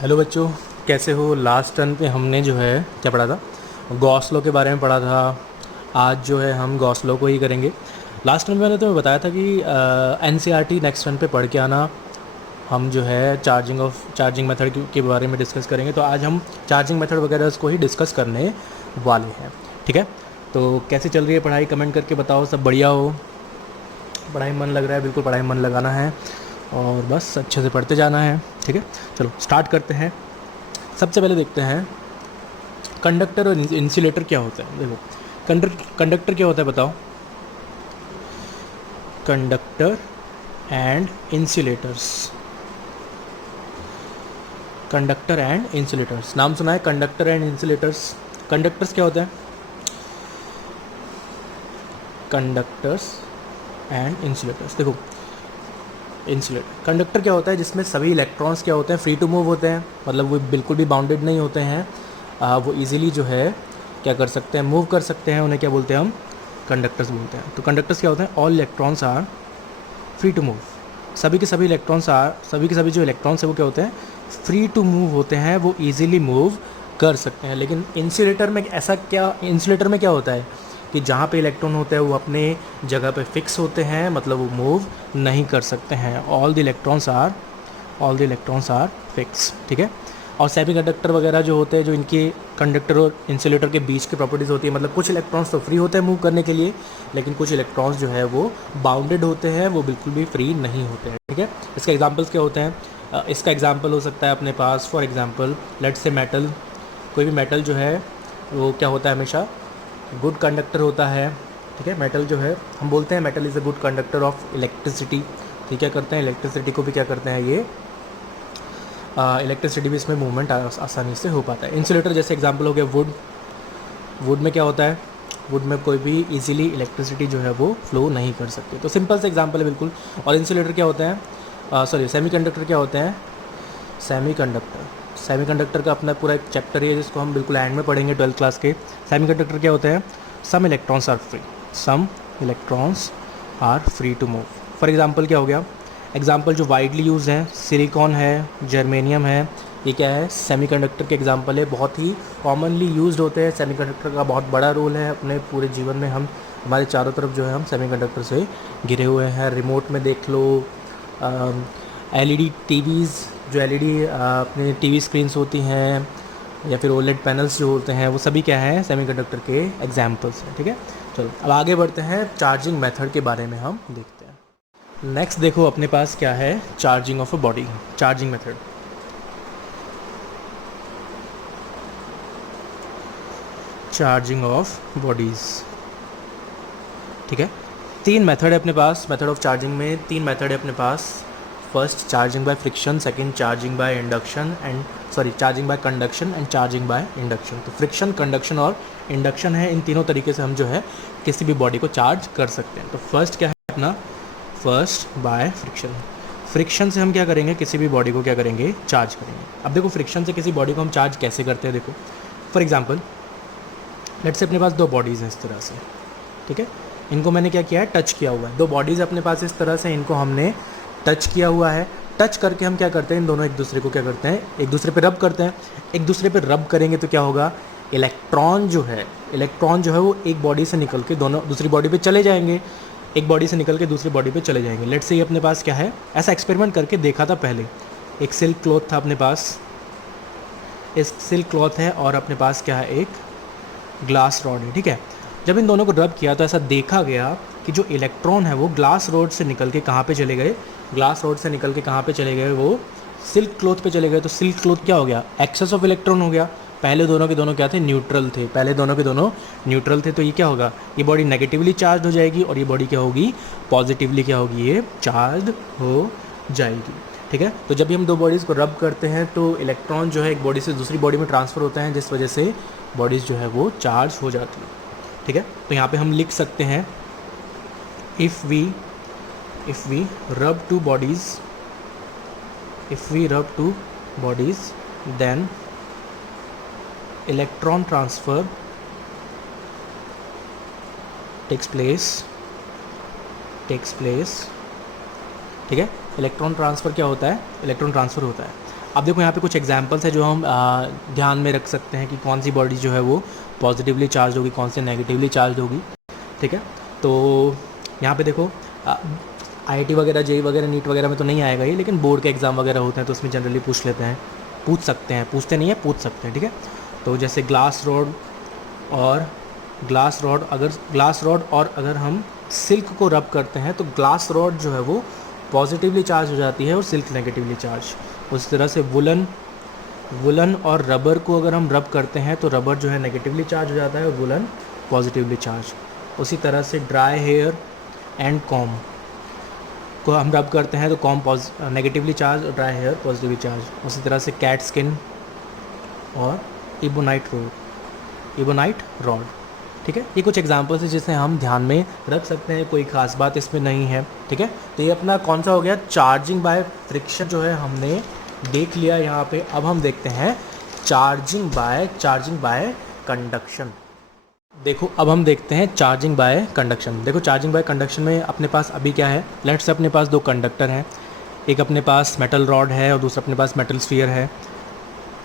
Hello बच्चों, कैसे हो। लास्ट टर्न पे हमने जो है क्या पढ़ा था, गॉस लॉ के बारे में पढ़ा था। आज जो है हम गॉस लॉ को ही करेंगे। लास्ट टर्न में मैंने तुम्हें बताया था कि एनसीईआरटी नेक्स्ट टर्न पे पढ़ के आना। हम जो है चार्जिंग मेथड के बारे में डिस्कस करेंगे। तो आज हम चार्जिंग मेथड वगैरह को ही डिस्कस करने वाले हैं। ठीक है, तो कैसे चल रही है पढ़ाई, कमेंट करके बताओ। सब बढ़िया हो, पढ़ाई मन लग रहा है? बिल्कुल पढ़ाई मन लगाना है और बस अच्छे से पढ़ते जाना है। ठीक है, चलो स्टार्ट करते हैं। सबसे पहले देखते हैं कंडक्टर और इंसुलेटर क्या होता है। देखो, कंडक्टर क्या होता है बताओ। Conductor and insulators. Conductor and insulators नाम सुना है, कंडक्टर एंड इंसुलेटर्स। कंडक्टर्स क्या होता है? Conductors and insulators. देखो, इंसुलेटर कंडक्टर क्या होता है, जिसमें सभी इलेक्ट्रॉन्स क्या होते हैं, फ्री टू मूव होते हैं। मतलब वो बिल्कुल भी बाउंडेड नहीं होते हैं। वो इजीली जो है क्या कर सकते हैं, मूव कर सकते हैं। उन्हें क्या बोलते हैं हम? कंडक्टर्स बोलते हैं। तो कंडक्टर्स क्या होते हैं? All electrons are free to move. सभी के सभी सभी के सभी जो इलेक्ट्रॉन्स है वो क्या होते हैं? फ्री टू मूव होते हैं, वो ईजिली मूव कर सकते हैं। लेकिन इंसुलेटर में क्या होता है कि जहाँ पे इलेक्ट्रॉन होते हैं वो अपने जगह पे फिक्स होते हैं, मतलब वो मूव नहीं कर सकते हैं। All the electrons are fix. ठीक है, और सेमी कंडक्टर वगैरह जो होते हैं, जो इनके कंडक्टर और इंसुलेटर के बीच की प्रॉपर्टीज़ होती है, मतलब कुछ इलेक्ट्रॉन्स तो फ्री होते हैं मूव करने के लिए, लेकिन कुछ इलेक्ट्रॉन्स जो है वो बाउंडेड होते हैं, वो बिल्कुल भी फ्री नहीं होते हैं। ठीक है, इसके एग्जांपल्स क्या होते हैं? इसका एग्जांपल हो सकता है अपने पास, for example let's say metal. कोई भी मेटल जो है वो क्या होता है, हमेशा गुड कंडक्टर होता है। ठीक है, मेटल जो है हम बोलते हैं metal is a good conductor of electricity. ठीक, क्या करते हैं, इलेक्ट्रिसिटी को भी क्या करते हैं, ये इलेक्ट्रिसिटी भी इसमें मूवमेंट आसानी से हो पाता है। इंसुलेटर जैसे एग्जांपल हो गया वुड। वुड में क्या होता है? वुड में कोई भी इजीली इलेक्ट्रिसिटी जो है वो फ्लो नहीं कर सकती। तो सिंपल से एग्जांपल है बिल्कुल। और इंसुलेटर क्या होते हैं, सॉरी सेमीकंडक्टर क्या होते हैं? सेमीकंडक्टर का अपना पूरा एक चैप्टर है जिसको हम बिल्कुल एंड में पढ़ेंगे 12th क्लास के। सेमीकंडक्टर क्या होते हैं? Some electrons are free. Some electrons are free to move. For example क्या हो गया? एग्जांपल जो वाइडली यूज है, सिलिकॉन है, जर्मेनियम है। ये क्या है? सेमीकंडक्टर के एग्जांपल है, बहुत ही कॉमनली यूज्ड होते हैं। सेमीकंडक्टर का बहुत बड़ा रोल है अपने पूरे जीवन में। हमारे चारों तरफ जो है हम सेमीकंडक्टर से घिरे हुए हैं। रिमोट में देख लो, एलईडी टीवीज़, जो एलईडी अपने टीवी स्क्रीन्स होती हैं, या फिर ओलेड पैनल्स जो होते हैं, वो सभी क्या हैं? सेमीकंडक्टर के एग्जांपल्स हैं। ठीक है, चलो अब आगे बढ़ते हैं, चार्जिंग मेथड के बारे में हम देखते हैं। नेक्स्ट देखो अपने पास क्या है, charging of a body, charging method. Charging of bodies. ठीक है, तीन मेथड है अपने पास। मेथड ऑफ चार्जिंग में तीन मेथड है अपने पास। First charging by friction, second charging by induction and charging by conduction and charging by induction. तो फ्रिक्शन, कंडक्शन और इंडक्शन है, इन तीनों तरीके से हम जो है किसी भी बॉडी को चार्ज कर सकते हैं। तो फर्स्ट क्या है अपना? First by friction. फ्रिक्शन से हम क्या करेंगे, किसी भी बॉडी को क्या करेंगे, चार्ज करेंगे। अब देखो, फ्रिक्शन से किसी बॉडी को हम चार्ज कैसे करते हैं। देखो फॉर एग्जांपल लेट्स से अपने पास दो बॉडीज़ हैं इस तरह से। ठीक है, इनको मैंने क्या किया है, टच किया हुआ है। दो बॉडीज़ अपने पास इस तरह से, इनको हमने टच किया हुआ है। टच करके हम क्या करते हैं, इन दोनों एक दूसरे को क्या करते हैं, एक दूसरे पे रब करते हैं। एक दूसरे पे रब करेंगे तो क्या होगा, इलेक्ट्रॉन जो है वो एक बॉडी से निकल के दोनों दूसरी बॉडी पे चले जाएंगे। एक बॉडी से निकल के दूसरी बॉडी पे चले जाएंगे। लेट्स से ये अपने पास क्या है, ऐसा एक्सपेरिमेंट करके देखा था पहले। एक सिल्क क्लॉथ था अपने पास, एक सिल्क क्लॉथ है और अपने पास क्या है, एक ग्लास रॉड है। ठीक है, जब इन दोनों को रब किया तो ऐसा देखा गया कि जो इलेक्ट्रॉन है वो ग्लास रॉड से निकल के कहाँ पे चले गए, ग्लास रॉड से निकल के कहाँ पे चले गए, वो सिल्क क्लॉथ पे चले गए। तो सिल्क क्लॉथ क्या हो गया, एक्सेस ऑफ इलेक्ट्रॉन हो गया। पहले दोनों के दोनों क्या थे, न्यूट्रल थे। तो ये क्या होगा, ये बॉडी नेगेटिवली चार्ज हो जाएगी और ये बॉडी क्या होगी, पॉजिटिवली क्या होगी, ये चार्ज हो जाएगी। ठीक है, तो जब भी हम दो बॉडीज़ को रब करते हैं तो इलेक्ट्रॉन जो है एक बॉडी से दूसरी बॉडी में ट्रांसफ़र होता है, जिस वजह से बॉडीज़ जो है वो चार्ज हो जाती है। ठीक है, तो यहाँ पे हम लिख सकते हैं, if we rub two bodies then electron transfer takes place. ठीक है, इलेक्ट्रॉन ट्रांसफ़र क्या होता है, इलेक्ट्रॉन ट्रांसफ़र होता है। अब देखो यहाँ पे कुछ एग्जांपल्स है जो हम ध्यान में रख सकते हैं कि कौन सी बॉडी जो है वो पॉजिटिवली चार्ज होगी, कौन से नेगेटिवली चार्ज होगी, ठीक है। तो यहाँ पे देखो IIT वगैरह, JEE वगैरह, नीट वगैरह में तो नहीं आएगा ये, लेकिन बोर्ड के एग्ज़ाम वगैरह होते हैं तो उसमें जनरली पूछ लेते हैं, पूछ सकते हैं, पूछते नहीं है, पूछ सकते हैं, ठीक है। तो जैसे ग्लास रॉड और अगर हम सिल्क को रब करते हैं तो ग्लास रॉड जो है वो पॉजिटिवली चार्ज हो जाती है और सिल्क नेगेटिवली चार्ज। उस तरह से वुलन और रबर को अगर हम रब करते हैं तो रबर जो है नेगेटिवली चार्ज हो जाता है और वुलन पॉजिटिवली चार्ज। उसी तरह से ड्राई हेयर एंड कॉम को हम रब करते हैं तो कॉम नेगेटिवली चार्ज और ड्राई हेयर पॉजिटिवली चार्ज। उसी तरह से कैट स्किन और इबोनाइट रॉड, ठीक है। ये कुछ एग्जांपल्स है जिसे हम ध्यान में रख सकते हैं, कोई ख़ास बात इसमें नहीं है, ठीक है। तो ये अपना कौन सा हो गया, चार्जिंग बाय फ्रिक्शन जो है हमने देख लिया यहाँ पे। अब हम देखते हैं चार्जिंग बाय कंडक्शन। देखो अब हम देखते हैं चार्जिंग बाय कंडक्शन। देखो चार्जिंग बाय कंडक्शन में अपने पास अभी क्या है, लेट्स से अपने पास दो कंडक्टर हैं, एक अपने पास मेटल रॉड है और दूसरा अपने पास मेटल स्फीयर है।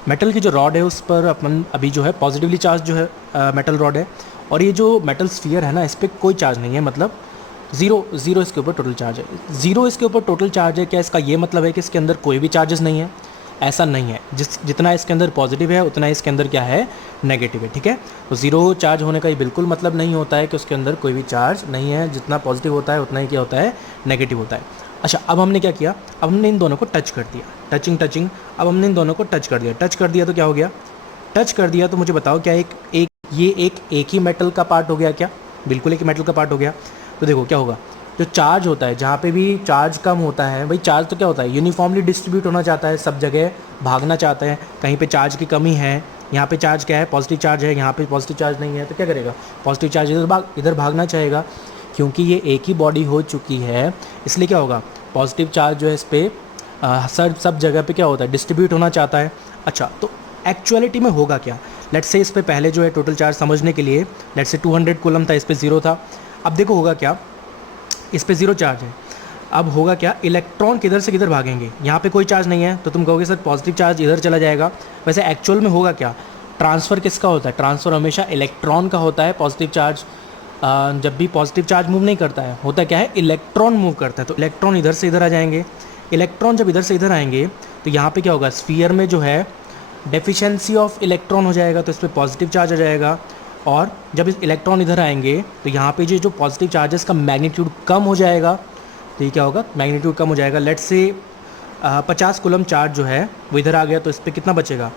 मेटल की जो रॉड है उस पर अपन अभी जो है पॉजिटिवली चार्ज जो है मेटल रॉड है, और ये जो मेटल स्फीयर है ना इस पर कोई चार्ज नहीं है, मतलब ज़ीरो इसके ऊपर टोटल चार्ज है। ज़ीरो इसके ऊपर टोटल चार्ज है, क्या इसका ये मतलब है कि इसके अंदर कोई भी चार्जेस नहीं है? ऐसा नहीं है, जितना इसके अंदर पॉजिटिव है उतना इसके अंदर क्या है, नेगेटिव है, ठीक है। तो ज़ीरो चार्ज होने का ये बिल्कुल मतलब नहीं होता है कि उसके अंदर कोई भी चार्ज नहीं है, जितना पॉजिटिव होता है उतना ही क्या होता है, नेगेटिव होता है। अच्छा, अब हमने क्या किया, अब हमने इन दोनों को टच कर दिया, टचिंग। अब हमने इन दोनों को टच कर दिया तो क्या हो गया, टच कर दिया तो मुझे बताओ क्या ये एक ही मेटल का पार्ट हो गया क्या? बिल्कुल एक मेटल का पार्ट हो गया। तो देखो क्या होगा, जो चार्ज होता है, जहाँ पे भी चार्ज कम होता है, भाई चार्ज तो क्या होता है, यूनिफॉर्मली डिस्ट्रीब्यूट होना चाहता है, सब जगह भागना चाहता है। कहीं पे चार्ज की कमी है, यहाँ पे चार्ज क्या है, पॉजिटिव चार्ज है, यहाँ पे पॉजिटिव चार्ज नहीं है, तो क्या करेगा, पॉजिटिव चार्ज इधर भागना चाहेगा। क्योंकि ये एक ही बॉडी हो चुकी है इसलिए क्या होगा, पॉजिटिव चार्ज जो है इस पर सब जगह पे क्या होता है, डिस्ट्रीब्यूट होना चाहता है। अच्छा, तो एक्चुअलिटी में होगा क्या, लेट्स से इस पे पहले जो है टोटल चार्ज समझने के लिए लेट्स से 200 कूलम था, इस पे 0 था। अब देखो होगा क्या, इस पे 0 चार्ज है, अब होगा क्या, इलेक्ट्रॉन किधर से किधर भागेंगे, यहाँ पे कोई चार्ज नहीं है तो तुम कहोगे सर पॉजिटिव चार्ज इधर चला जाएगा। वैसे एक्चुअल में होगा क्या, ट्रांसफ़र किसका होता है, ट्रांसफ़र हमेशा इलेक्ट्रॉन का होता है। पॉजिटिव चार्ज जब भी पॉजिटिव चार्ज मूव नहीं करता है, होता क्या है, इलेक्ट्रॉन मूव करता है। तो इलेक्ट्रॉन इधर से इधर आ जाएंगे, इलेक्ट्रॉन जब इधर से इधर आएंगे तो यहाँ पे क्या होगा, स्फीयर में जो है डेफिशिएंसी ऑफ इलेक्ट्रॉन हो जाएगा, तो इस पर पॉजिटिव चार्ज आ जाएगा। और जब इस इलेक्ट्रॉन इधर आएंगे तो यहाँ पे जो पॉजिटिव चार्जेस का मैग्नीट्यूड कम हो जाएगा, तो ये क्या होगा, मैग्नीट्यूड कम हो जाएगा। लेट्स से 50 कूलम चार्ज जो है वो इधर आ गया, तो इस पर कितना बचेगा,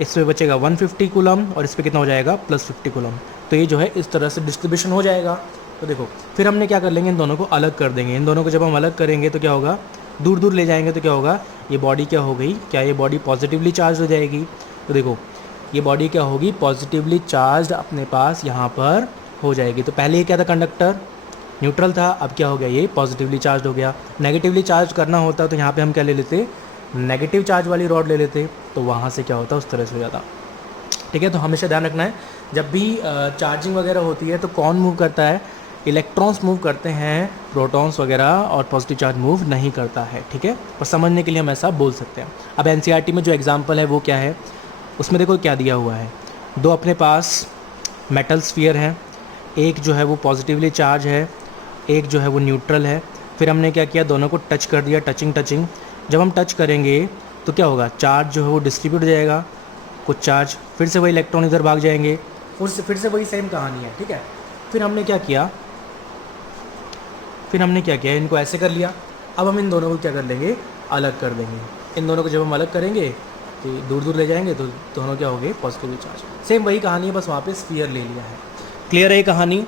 इस पर बचेगा 150 कूलम और इस पर कितना हो जाएगा, +50 कूलम। तो ये जो है इस तरह से डिस्ट्रीब्यूशन हो जाएगा। तो देखो फिर हमने क्या कर लेंगे, इन दोनों को अलग कर देंगे। इन दोनों को जब हम अलग करेंगे तो क्या होगा, दूर दूर ले जाएंगे तो क्या होगा, ये बॉडी क्या हो गई, क्या ये बॉडी पॉजिटिवली चार्ज हो जाएगी। तो देखो ये बॉडी क्या होगी, पॉजिटिवली चार्ज अपने पास यहाँ पर हो जाएगी। तो पहले ये क्या था, कंडक्टर न्यूट्रल था, अब क्या हो गया, ये पॉजिटिवली चार्ज हो गया। नेगेटिवली चार्ज करना होता तो यहाँ पे हम क्या ले लेते, नेगेटिव चार्ज वाली रॉड ले लेते, तो वहाँ से क्या होता, उस तरह से हो जाता, ठीक है। तो हमेशा ध्यान रखना है, जब भी चार्जिंग वगैरह होती है तो कौन मूव करता है, इलेक्ट्रॉन्स मूव करते हैं, प्रोटॉन्स वगैरह और पॉजिटिव चार्ज मूव नहीं करता है, ठीक है। और समझने के लिए हम ऐसा बोल सकते हैं। अब एनसीईआरटी में जो एग्जांपल है वो क्या है, उसमें देखो क्या दिया हुआ है, दो अपने पास मेटल स्फीयर हैं, एक जो है वो पॉजिटिवली चार्ज है, एक जो है वो न्यूट्रल है। फिर हमने क्या किया, दोनों को टच कर दिया, टचिंग। जब हम टच करेंगे तो क्या होगा, चार्ज जो है वो डिस्ट्रीब्यूट हो जाएगा, कुछ चार्ज, फिर से वही इलेक्ट्रॉन इधर भाग जाएंगे, फिर से वही सेम कहानी है, ठीक है। फिर हमने क्या किया, इनको ऐसे कर लिया। अब हम इन दोनों को क्या कर लेंगे, अलग कर देंगे। इन दोनों को जब हम अलग करेंगे तो दूर दूर ले जाएंगे तो दोनों क्या हो गए, पॉजिटिव चार्ज। सेम वही कहानी है, बस वहाँ पे स्फीयर ले लिया है। क्लियर है ये कहानी?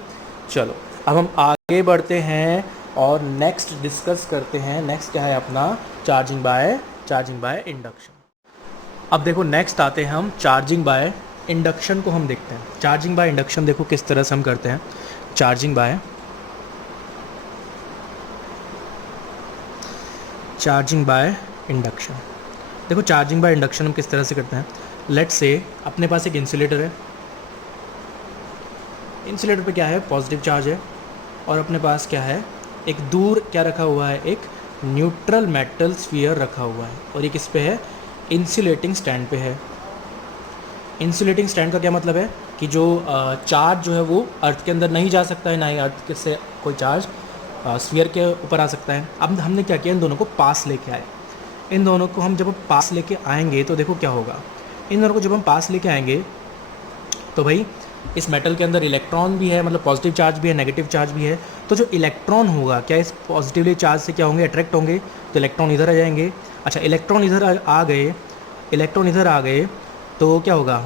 चलो अब हम आगे बढ़ते हैं और नेक्स्ट डिस्कस करते हैं। नेक्स्ट क्या है अपना, चार्जिंग बाय इंडक्शन। अब देखो नेक्स्ट आते हैं हम चार्जिंग बाय इंडक्शन को हम देखते हैं। चार्जिंग बाय इंडक्शन देखो किस तरह से हम करते हैं। चार्जिंग बाय इंडक्शन, देखो चार्जिंग बाय इंडक्शन हम किस तरह से करते हैं। लेट्स से अपने पास एक इंसुलेटर है, इंसुलेटर पे क्या है, पॉजिटिव चार्ज है, और अपने पास क्या है, एक दूर क्या रखा हुआ है, एक न्यूट्रल मेटल स्फीयर रखा हुआ है। और ये किस पे है, इंसुलेटिंग स्टैंड पे है। इंसुलेटिंग स्टैंड का क्या मतलब है कि जो चार्ज जो है वो अर्थ के अंदर नहीं जा सकता है, ना ही अर्थ से कोई चार्ज स्फीयर के ऊपर आ सकता है। अब हमने क्या किया, इन दोनों को पास लेके आए। इन दोनों को हम जब पास लेके आएंगे तो देखो क्या होगा, इन दोनों को जब हम पास लेके आएंगे तो भाई इस मेटल के अंदर इलेक्ट्रॉन भी है, मतलब पॉजिटिव चार्ज भी है, नेगेटिव चार्ज भी है। तो जो इलेक्ट्रॉन होगा क्या इस पॉजिटिवली चार्ज से क्या होंगे, अट्रैक्ट होंगे, तो इलेक्ट्रॉन इधर आ जाएंगे। अच्छा, इलेक्ट्रॉन इधर आ गए, इलेक्ट्रॉन इधर आ गए तो क्या होगा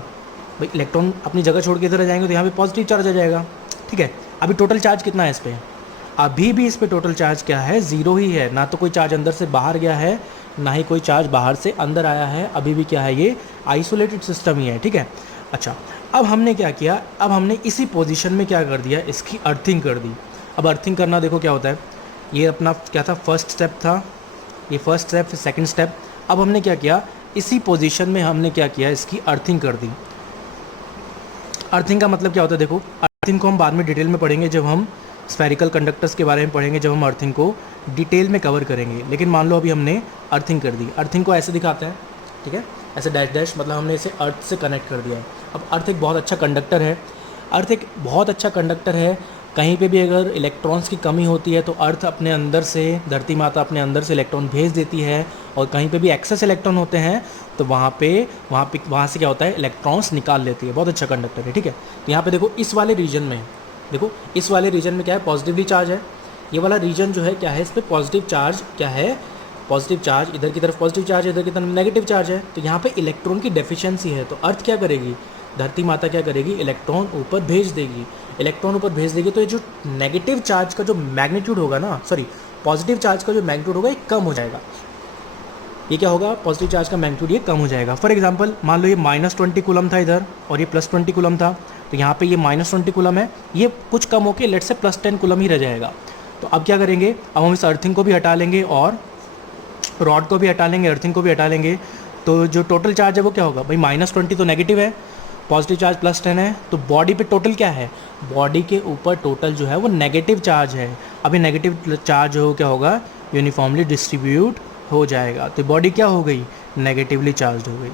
भाई, इलेक्ट्रॉन अपनी जगह छोड़ के इधर आ जाएंगे तो यहाँ पे पॉजिटिव चार्ज आ जाएगा। ठीक है, अभी टोटल चार्ज कितना है इस पर, अभी भी इस पर टोटल चार्ज क्या है, ज़ीरो ही है। ना तो कोई चार्ज अंदर से बाहर गया है, ना ही कोई चार्ज बाहर से अंदर आया है। अभी भी क्या है, ये आइसोलेटेड सिस्टम ही है। ठीक है, अच्छा अब हमने क्या किया, अब हमने इसी पोजीशन में क्या कर दिया, इसकी अर्थिंग कर दी। अब अर्थिंग करना देखो क्या होता है, ये अपना क्या था, फर्स्ट स्टेप था, ये फर्स्ट स्टेप, फिर सेकंड स्टेप। अब हमने क्या किया, इसी पोजीशन में हमने क्या किया, इसकी अर्थिंग कर दी। अर्थिंग का मतलब क्या होता है, देखो अर्थिंग को हम बाद में डिटेल में पढ़ेंगे, जब हम स्फेरिकल कंडक्टर्स के बारे में पढ़ेंगे, जब हम अर्थिंग को डिटेल में कवर करेंगे। लेकिन मान लो अभी हमने अर्थिंग कर दी। अर्थिंग को ऐसे दिखाते हैं, ठीक है, ऐसे डैश डैश, मतलब हमने इसे अर्थ से कनेक्ट कर दिया है। अब अर्थ एक बहुत अच्छा कंडक्टर है, अर्थ एक बहुत अच्छा कंडक्टर है। कहीं पे भी अगर इलेक्ट्रॉन्स की कमी होती है तो अर्थ अपने अंदर से, धरती माता अपने अंदर से इलेक्ट्रॉन भेज देती है, और कहीं पे भी एक्सेस इलेक्ट्रॉन होते हैं तो वहाँ से क्या होता है, इलेक्ट्रॉन्स निकाल लेती है। बहुत अच्छा कंडक्टर है। ठीक है, तो यहाँ पे देखो इस वाले रीजन में, देखो इस वाले रीजन में क्या है, पॉजिटिवली चार्ज है। ये वाला रीजन जो है क्या है, इस पर पॉजिटिव चार्ज क्या है, पॉजिटिव चार्ज, इधर की तरफ पॉजिटिव चार्ज है, इधर की तरफ नेगेटिव चार्ज है। तो यहाँ पे इलेक्ट्रॉन की डेफिशिएंसी है, तो अर्थ क्या करेगी, धरती माता क्या करेगी, इलेक्ट्रॉन ऊपर भेज देगी। इलेक्ट्रॉन ऊपर भेज देगी तो ये जो नेगेटिव चार्ज का जो मैग्नीट्यूड होगा ना, सॉरी पॉजिटिव चार्ज का जो मैग्नीट्यूड होगा ये कम हो जाएगा। ये क्या होगा, पॉजिटिव चार्ज का मैग्नीट्यूड ये कम हो जाएगा। फॉर एग्जांपल मान लो ये -20 कूलम था इधर, और ये +20 कूलम था, तो यहाँ पे ये -20 कूलम है, ये कुछ कम होकर लेट से +10 कूलम ही रह जाएगा। तो अब क्या करेंगे, अब हम इस अर्थिंग को भी हटा लेंगे और रॉड को भी हटा लेंगे, अर्थिंग को भी हटा लेंगे। तो जो टोटल चार्ज है वो क्या होगा भाई, -20 तो नेगेटिव है, पॉजिटिव चार्ज +10 है, तो बॉडी पे टोटल क्या है, बॉडी के ऊपर टोटल जो है वो नेगेटिव चार्ज है। अभी नेगेटिव चार्ज हो क्या होगा, यूनिफॉर्मली डिस्ट्रीब्यूट हो जाएगा। तो बॉडी क्या हो गई, नेगेटिवली चार्ज हो गई।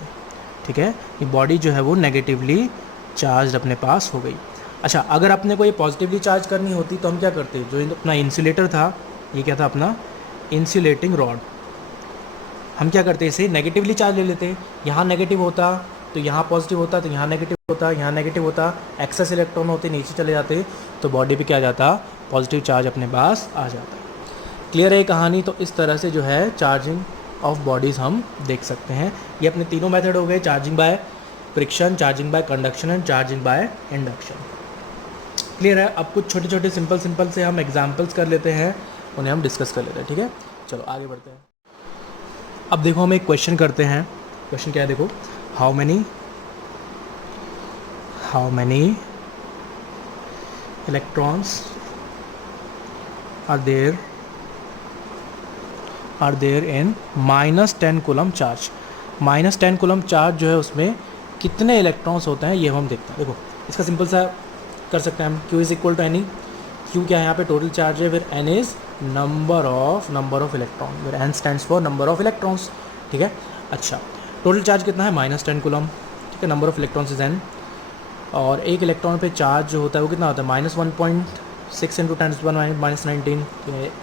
ठीक है, ये बॉडी जो है वो नेगेटिवली चार्ज अपने पास हो गई। अच्छा, अगर अपने को ये पॉजिटिवली चार्ज करनी होती तो हम क्या करते, जो अपना इंसुलेटर था, ये क्या था अपना इंसुलेटिंग रॉड, हम क्या करते, इसे नेगेटिवली चार्ज ले लेते। यहाँ नेगेटिव होता तो यहाँ पॉजिटिव होता, तो यहाँ नेगेटिव होता, यहाँ नेगेटिव होता, एक्सेस इलेक्ट्रॉन होते, नीचे चले जाते, तो बॉडी पे क्या आ जाता, पॉजिटिव चार्ज अपने पास आ जाता। क्लियर है ये कहानी। तो इस तरह से जो है चार्जिंग ऑफ बॉडीज़ हम देख सकते हैं। ये अपने तीनों मेथड हो गए, charging by friction, charging by conduction and charging by induction. Clear है। अब कुछ छोटे छोटे सिंपल से हम एग्जाम्पल्स कर लेते हैं, उन्हें हम डिस्कस कर लेते हैं। ठीक है, चलो आगे बढ़ते हैं। अब देखो हम एक क्वेश्चन करते हैं। क्वेश्चन क्या है, देखो how many electrons are there in -10 coulomb charge. -10 coulomb charge जो है उसमें कितने इलेक्ट्रॉन्स होते हैं ये हम देखते हैं। देखो इसका सिंपल सा कर सकते हैं हम, Q is equal to N E. Q क्या है यहाँ पे, टोटल चार्ज है, फिर N is number of electron, फिर N stands for number of electrons. ठीक है, अच्छा टोटल चार्ज कितना है, -10 कूलम। ठीक है, number of electrons is N, और एक इलेक्ट्रॉन पे चार्ज जो होता है वो कितना होता है, -1.6 × 10⁻19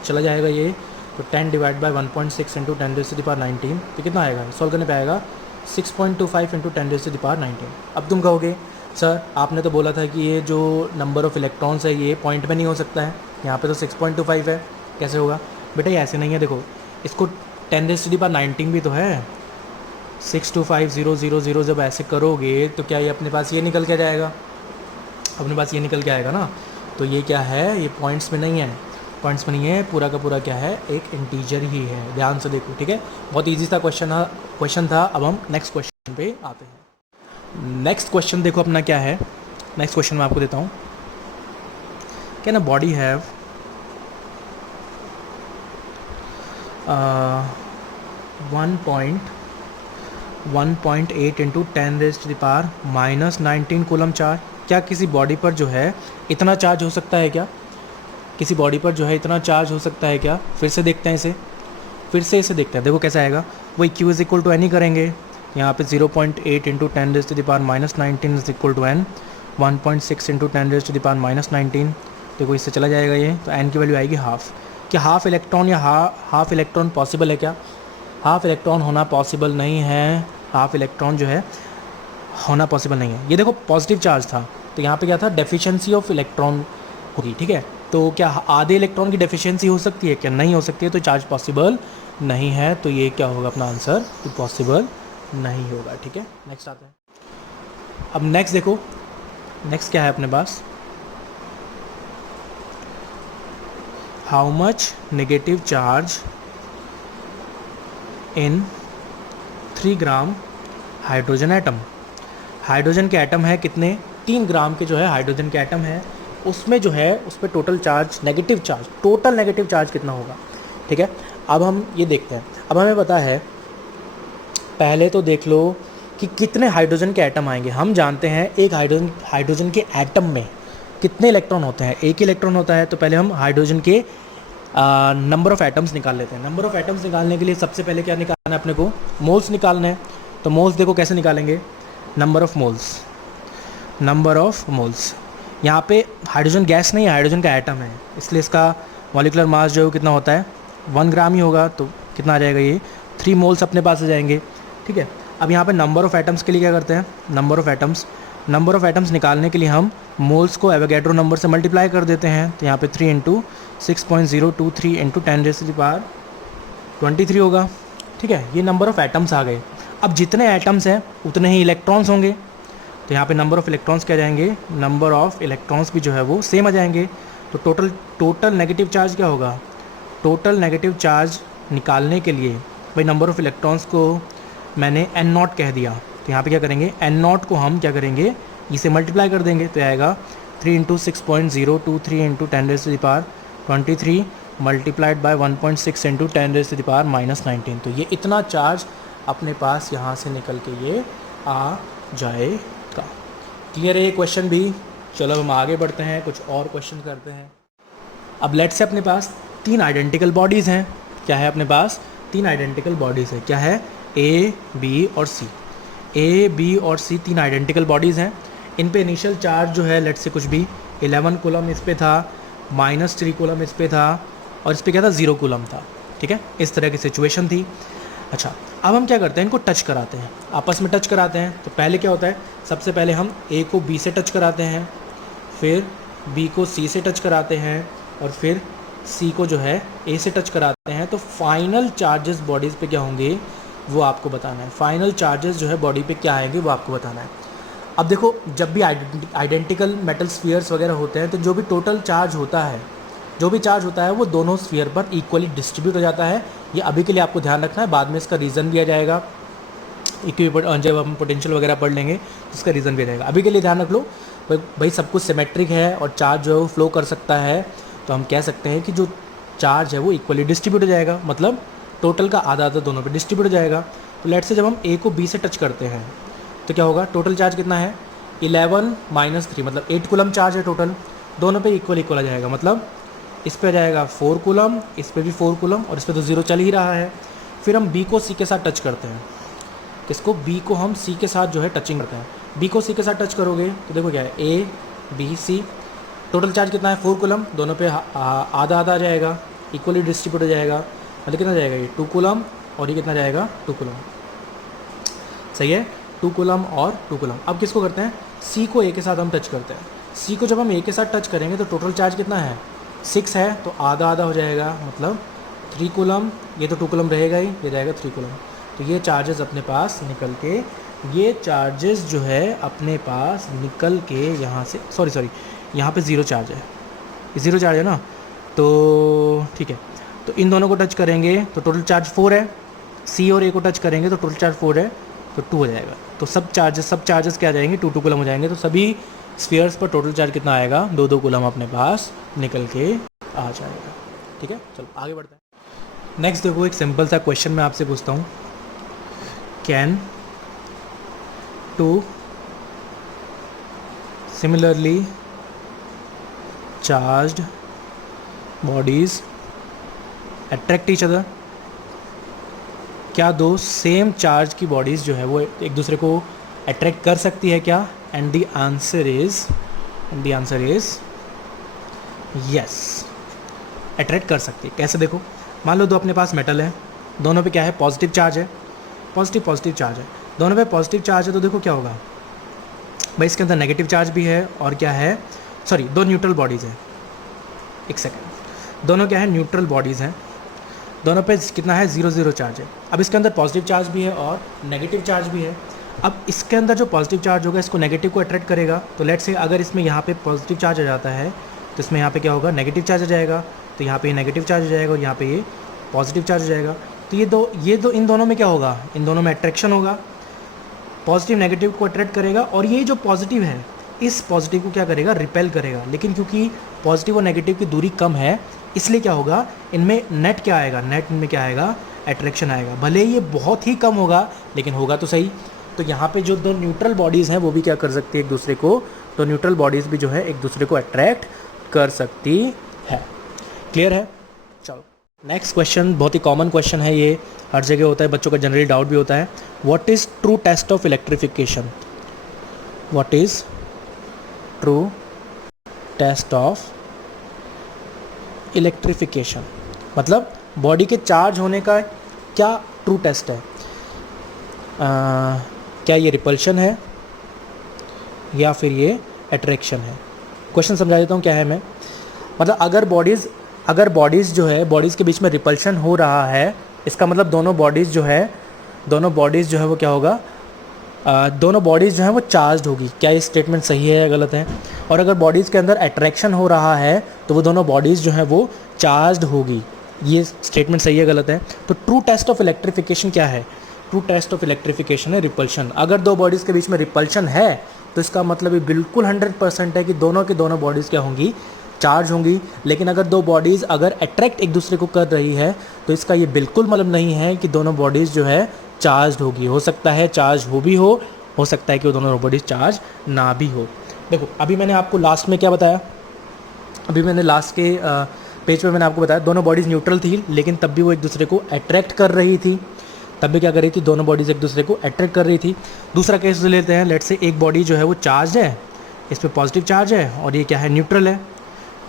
चला जाएगा ये, तो 10 डिवाइड बाई 1.6 × 10⁻19, तो कितना आएगा, सॉल्व करने पे आएगा 6.25 × 10⁻19। अब तुम कहोगे सर आपने तो बोला था कि ये जो नंबर ऑफ़ इलेक्ट्रॉन्स है ये पॉइंट में नहीं हो सकता है, यहाँ पे तो 6.25 है, कैसे होगा। बेटा ये ऐसे नहीं है, देखो इसको 10⁻19 भी तो है, 625,000 जब ऐसे करोगे तो क्या ये अपने पास ये निकल के जाएगा, अपने पास ये निकल के आएगा ना। तो ये क्या है, ये पॉइंट्स में नहीं है, पॉइंट्स में नहीं है, पूरा का पूरा क्या है, एक इंटीजर ही है। ध्यान से देखो, ठीक है, बहुत ईजी सा क्वेश्चन था। अब हम नेक्स्ट क्वेश्चन पे आते हैं। नेक्स्ट क्वेश्चन देखो अपना क्या है, नेक्स्ट क्वेश्चन मैं आपको देता हूँ। क्या ना, बॉडी हैव 1.8 × 10⁻⁻19 कूलम चार्ज। क्या किसी बॉडी पर जो है इतना चार्ज हो सकता है क्या, किसी बॉडी पर जो है इतना चार्ज हो सकता है क्या। फिर से देखते हैं इसे, फिर से इसे देखते हैं। देखो कैसा आएगा, वही Q is equal to n ही करेंगे, यहाँ पे 0.8 into 10⁻⁻19 is equal to n, 1.6 into 10⁻⁻19, देखो इससे चला जाएगा ये, तो n की वैल्यू आएगी हाफ। क्या हाफ इलेक्ट्रॉन या हाफ इलेक्ट्रॉन पॉसिबल है क्या? हाफ इलेक्ट्रॉन होना पॉसिबल नहीं है, हाफ इलेक्ट्रॉन जो है होना पॉसिबल नहीं है। ये देखो पॉजिटिव चार्ज था, तो यहाँ पे क्या था, डेफिशिएंसी ऑफ इलेक्ट्रॉन होगी, ठीक है। तो क्या आधे इलेक्ट्रॉन की डेफिशिएंसी हो सकती है क्या? नहीं हो सकती है, तो चार्ज पॉसिबल नहीं है, तो ये क्या होगा अपना आंसर, तो पॉसिबल नहीं होगा, ठीक है। नेक्स्ट आते हैं। अब नेक्स्ट देखो, नेक्स्ट क्या है अपने पास, how much negative charge in 3 gram hydrogen atom. Hydrogen के एटम है कितने, 3 ग्राम के जो है हाइड्रोजन के एटम है, उसमें जो है उस पर total charge negative charge, total negative charge कितना होगा, ठीक है। अब हम ये देखते हैं। अब हमें पता है, पहले तो देख लो कि कितने हाइड्रोजन के एटम आएंगे। हम जानते हैं एक हाइड्रोजन के एटम में कितने इलेक्ट्रॉन होते हैं, एक इलेक्ट्रॉन होता है। तो पहले हम हाइड्रोजन के नंबर ऑफ़ एटम्स निकाल लेते हैं। नंबर ऑफ़ एटम्स निकालने के लिए सबसे पहले क्या निकालना है अपने को, मोल्स निकालना है। तो मोल्स देखो कैसे निकालेंगे, number of moles, number of moles. यहाँ पे हाइड्रोजन गैस नहीं है, हाइड्रोजन का एटम है, इसलिए इसका मॉलिक्यूलर मास जो है कितना होता है, 1 ग्राम ही होगा। तो कितना आ जाएगा, ये 3 मोल्स अपने पास आ जाएंगे, ठीक है। अब यहाँ पे नंबर ऑफ़ एटम्स के लिए क्या करते हैं, नंबर ऑफ़ एटम्स निकालने के लिए हम मोल्स को एवोगैड्रो नंबर से मल्टीप्लाई कर देते हैं। तो यहाँ पे 3 इंटू 6.023 इंटू 10⁻23 होगा, ठीक है। ये नंबर ऑफ़ एटम्स आ गए। अब जितने एटम्स हैं उतने ही इलेक्ट्रॉन्स होंगे, तो यहाँ पे नंबर ऑफ़ इलेक्ट्रॉन्स क्या जाएंगे, नंबर ऑफ़ इलेक्ट्रॉन्स भी जो है वो सेम आ जाएंगे। तो टोटल नेगेटिव चार्ज क्या होगा, टोटल नेगेटिव चार्ज निकालने के लिए भाई नंबर ऑफ़ इलेक्ट्रॉन्स को मैंने n0 कह दिया, तो यहाँ पे क्या करेंगे, n0 को हम क्या करेंगे, इसे मल्टीप्लाई कर देंगे। तो आएगा 3 into 6.023 into 10⁻23 multiplied by 1.6 into 10⁻⁻19। तो ये इतना चार्ज अपने पास यहाँ से निकल के ये आ जाएगा। क्लियर है ये क्वेश्चन भी। चलो हम आगे बढ़ते हैं, कुछ और क्वेश्चन करते हैं। अब लेट से अपने पास 3 आइडेंटिकल बॉडीज़ हैं। क्या है अपने पास, 3 आइडेंटिकल बॉडीज़ है। क्या है, ए, बी और सी। ए, बी और सी 3 आइडेंटिकल बॉडीज़ हैं। इन पे इनिशियल चार्ज जो है लेट से कुछ भी 11 कूलम इस पे था, -3 कूलम इस पे था, और इस पे क्या था, 0 कूलम था, ठीक है। इस तरह की सिचुएशन थी। अच्छा, अब हम क्या करते हैं, इनको टच कराते हैं, आपस में टच कराते हैं। तो पहले क्या होता है, सबसे पहले हम ए को बी से टच कराते हैं, फिर बी को सी से टच कराते हैं, और फिर सी को जो है ए से टच कराते हैं। तो फाइनल चार्जेस बॉडीज़ पे क्या होंगे वो आपको बताना है। फाइनल चार्जेस जो है बॉडी पे क्या आएंगे वो आपको बताना है। अब देखो, जब भी आइडेंटिकल मेटल स्फीयर्स वगैरह होते हैं, तो जो भी टोटल चार्ज होता है, जो भी चार्ज होता है वो दोनों स्फीयर पर इक्वली डिस्ट्रीब्यूट हो जाता है। ये अभी के लिए आपको ध्यान रखना है, बाद में इसका रीज़न दिया जाएगा। जब हम पोटेंशियल वगैरह पढ़ लेंगे तो इसका रीज़न भी रहेगा। अभी के लिए ध्यान रख लो भाई, सब कुछ सिमेट्रिक है और चार्ज जो है वो फ्लो कर सकता है। तो हम कह सकते हैं कि जो चार्ज है वो इक्वली डिस्ट्रीब्यूट हो जाएगा, मतलब टोटल का आधा आधा दोनों पे डिस्ट्रीब्यूट हो जाएगा। तो लेट से जब हम ए को बी से टच करते हैं तो क्या होगा, टोटल चार्ज कितना है, 11 - 3 मतलब 8 कूलम चार्ज है टोटल, दोनों पे इक्वल आ जाएगा। मतलब इस पे आ जाएगा 4 कूलम, इस पे भी 4 कूलम, और इस पे तो 0 चल ही रहा है। फिर हम बी को सी के साथ टच करते हैं, इसको बी को हम सी के साथ जो है टचिंग करते हैं। बी को सी के साथ टच करोगे तो देखो क्या है, A B C, total charge कितना है, 4 कूलम, दोनों पे आधा आधा आ जाएगा, इक्वली डिस्ट्रीब्यूट हो जाएगा। मतलब कितना जाएगा, ये 2 कूलम, और ये कितना जाएगा, 2 कूलम। सही है, 2 कूलम और 2 कूलम। अब किसको करते हैं, सी को ए के साथ हम टच करते हैं। सी को जब हम ए के साथ टच करेंगे तो टोटल चार्ज कितना है, 6 है, तो आधा आधा हो जाएगा, मतलब 3 कूलम। ये तो 2 कूलम रहेगा ही, ये जाएगा 3 कूलम। तो ये चार्जेस अपने पास निकल के, ये चार्जेस जो है अपने पास निकल के यहाँ से, सॉरी यहाँ पे 0 चार्ज है, ये 0 चार्ज है ना, तो ठीक है। तो इन दोनों को टच करेंगे तो टोटल चार्ज 4 है, सी और ए को टच करेंगे तो टोटल चार्ज 4 है, तो 2 हो जाएगा। तो सब चार्जेस क्या आ जाएंगे, 2 कूलम हो जाएंगे। तो सभी स्फीयर्स पर टोटल चार्ज कितना आएगा, 2 कूलम अपने पास निकल के आ जाएगा। ठीक है, चलो आगे बढ़ते हैं। नेक्स्ट देखो, एक सिंपल सा क्वेश्चन मैं आपसे पूछता हूँ, can 2 similarly charged bodies attract each other. क्या दो सेम चार्ज की बॉडीज़ जो है वो एक दूसरे को अट्रैक्ट कर सकती है क्या? And the answer is yes, attract कर सकती है। कैसे देखो, मान लो दो अपने पास मेटल है, दोनों पे क्या है? पॉजिटिव चार्ज है, पॉजिटिव चार्ज है, दोनों पे पॉजिटिव चार्ज है। तो देखो क्या होगा भाई, इसके अंदर नेगेटिव चार्ज भी है और क्या है, सॉरी दो न्यूट्रल बॉडीज़ हैं, एक सेकेंड, दोनों क्या है? न्यूट्रल बॉडीज़ हैं, दोनों पे कितना है? 0 चार्ज है। अब इसके अंदर पॉजिटिव चार्ज भी है और नेगेटिव चार्ज भी है। अब इसके अंदर जो पॉजिटिव चार्ज होगा इसको नेगेटिव को अट्रैक्ट करेगा। तो लेट्स से अगर इसमें यहाँ पे पॉजिटिव चार्ज आ जाता है तो इसमें यहाँ पे क्या होगा? नेगेटिव चार्ज आ जाएगा। तो यहाँ पे ये नेगेटिव चार्ज आ जाएगा और यहाँ पे ये पॉजिटिव चार्ज आ जाएगा। तो ये दो इन दोनों में क्या होगा? इन दोनों में अट्रैक्शन होगा, पॉजिटिव नेगेटिव को अट्रैक्ट करेगा और ये जो पॉजिटिव है इस पॉजिटिव को क्या करेगा? रिपेल करेगा। लेकिन क्योंकि पॉजिटिव और नेगेटिव की दूरी कम है इसलिए क्या होगा? इनमें नेट क्या आएगा? नेट इनमें क्या आएगा? अट्रैक्शन आएगा। भले ये बहुत ही कम होगा लेकिन होगा तो सही। तो यहाँ पे जो दो न्यूट्रल बॉडीज़ हैं वो भी क्या कर सकती है एक दूसरे को? तो न्यूट्रल बॉडीज़ भी जो है एक दूसरे को अट्रैक्ट कर सकती है। क्लियर है? चलो नेक्स्ट क्वेश्चन, बहुत ही कॉमन क्वेश्चन है ये, हर जगह होता है, बच्चों का जनरली डाउट भी होता है। What is true test of electrification? What is true test of electrification? मतलब बॉडी के चार्ज होने का क्या ट्रू टेस्ट है? क्या ये रिपल्शन है या फिर ये अट्रैक्शन है? क्वेश्चन समझा देता हूँ क्या है मैं। मतलब अगर बॉडीज़ जो है, बॉडीज़ के बीच में रिपल्शन हो रहा है, इसका मतलब दोनों बॉडीज़ जो है वो क्या होगा? दोनों बॉडीज़ जो है वो चार्ज होगी। क्या ये स्टेटमेंट सही है या गलत है? और अगर बॉडीज़ के अंदर अट्रैक्शन हो रहा है तो वो दोनों बॉडीज़ जो है वो चार्ज होगी। ये स्टेटमेंट सही है गलत है? तो ट्रू टेस्ट ऑफ इलेक्ट्रिफिकेशन क्या है? ट्रू टेस्ट ऑफ इलेक्ट्रिफिकेशन है रिपल्शन। अगर दो बॉडीज़ के बीच में रिपल्शन है तो इसका मतलब ये बिल्कुल 100% है कि दोनों की दोनों बॉडीज़ क्या होंगी? चार्ज होंगी। लेकिन अगर दो बॉडीज़ अगर अट्रैक्ट एक दूसरे को कर रही है तो इसका ये बिल्कुल मतलब नहीं है कि दोनों बॉडीज़ जो है चार्ज होगी। हो सकता है चार्ज हो सकता है कि वो दोनों बॉडीज़ चार्ज ना भी हो। देखो अभी मैंने आपको लास्ट में क्या बताया, अभी मैंने लास्ट के पेज पे मैंने आपको बताया दोनों बॉडीज़ न्यूट्रल थी लेकिन तब भी वो एक दूसरे को अट्रैक्ट कर रही थी। तब भी क्या कर रही थी? दोनों बॉडीज़ एक दूसरे को अट्रैक्ट कर रही थी। दूसरा केस लेते हैं, लेट्स से एक बॉडी जो है वो चार्ज है, इस पर पॉजिटिव चार्ज है और ये क्या है? न्यूट्रल है।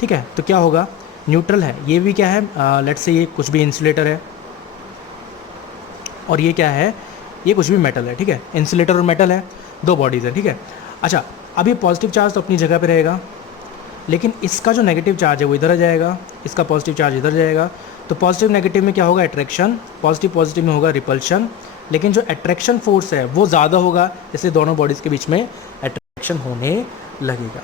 ठीक है, तो क्या होगा? न्यूट्रल है, ये भी क्या है? लेट्स से ये कुछ भी इंसुलेटर है और ये क्या है? ये कुछ भी मेटल है। ठीक है, इंसुलेटर और मेटल है, दो बॉडीज़ है। ठीक है, अच्छा अब ये पॉजिटिव चार्ज तो अपनी जगह पे रहेगा लेकिन इसका जो नेगेटिव चार्ज है वो इधर आ जाएगा, इसका पॉजिटिव चार्ज इधर जाएगा। तो पॉजिटिव नेगेटिव में क्या होगा? अट्रैक्शन। पॉजिटिव में होगा रिपल्शन। लेकिन जो अट्रैक्शन फोर्स है वो ज़्यादा होगा, इसलिए दोनों बॉडीज़ के बीच में अट्रैक्शन होने लगेगा।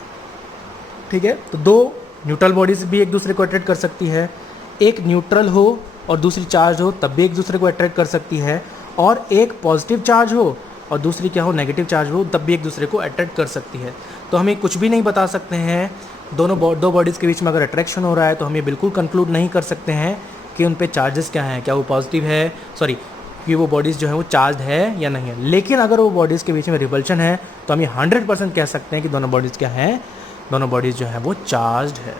ठीक है, तो दो न्यूट्रल बॉडीज़ भी एक दूसरे को अट्रैक्ट कर सकती है। एक न्यूट्रल हो और दूसरी चार्ज हो तब भी एक दूसरे को अट्रैक्ट कर सकती है। और एक पॉजिटिव चार्ज हो और दूसरी क्या हो? नेगेटिव चार्ज हो, तब भी एक दूसरे को अट्रैक्ट कर सकती है। तो हम ये कुछ भी नहीं बता सकते हैं। दो बॉडीज़ के बीच में अगर अट्रैक्शन हो रहा है तो हम ये बिल्कुल कंक्लूड नहीं कर सकते हैं कि उन पे चार्जेस क्या हैं, क्या वो पॉजिटिव है, सॉरी कि वो बॉडीज़ जो है वो चार्ज है या नहीं है। लेकिन अगर वो बॉडीज़ के बीच में रिपल्शन है तो हम ये 100% कह सकते हैं कि दोनों बॉडीज़ क्या हैं? दोनों बॉडीज़ जो है वो चार्ज है।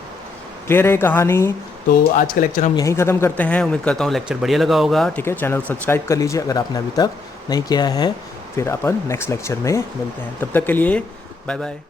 क्लियर है कहानी? तो आज का लेक्चर हम यहीं ख़त्म करते हैं। उम्मीद करता हूँ लेक्चर बढ़िया लगा होगा। ठीक है, चैनल सब्सक्राइब कर लीजिए अगर आपने अभी तक नहीं किया है। फिर अपन नेक्स्ट लेक्चर में मिलते हैं, तब तक के लिए बाय बाय।